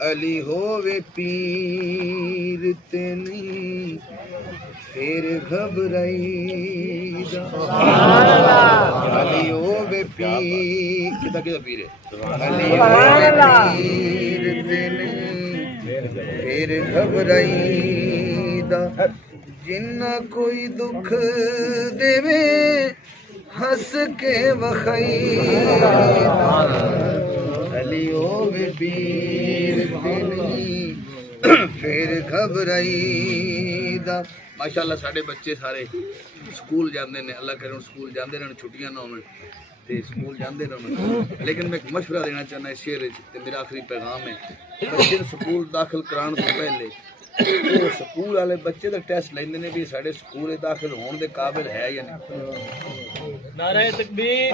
علی ہووے پیر تے نہیں پھر گھبرائی دا علی ہووے پیر کتا پیر ہے علی ہووے پیر تے نہیں پھر گھبرائی دا جنہ کوئی دکھ دے ہس کے وخائی علی ہووے پیر تے نہیں پھر گھبرائی دا ماشاءاللہ ساڈے بچے سارے سکول جاندے نے اللہ کرے سکول جاندے رہن چھٹیاں نہ ہون تے سکول جاندے رہن لیکن میں ایک مشورہ دینا چاہنا اس شعر تے میرا آخری پیغام ہے بچے سکول داخل کران تو پہلے وہ سکول والے بچے دا ٹیسٹ لیندے نے بھی ساڈے سکول داخل ہون دے قابل ہے یا نہیں. نعرہ تکبیر.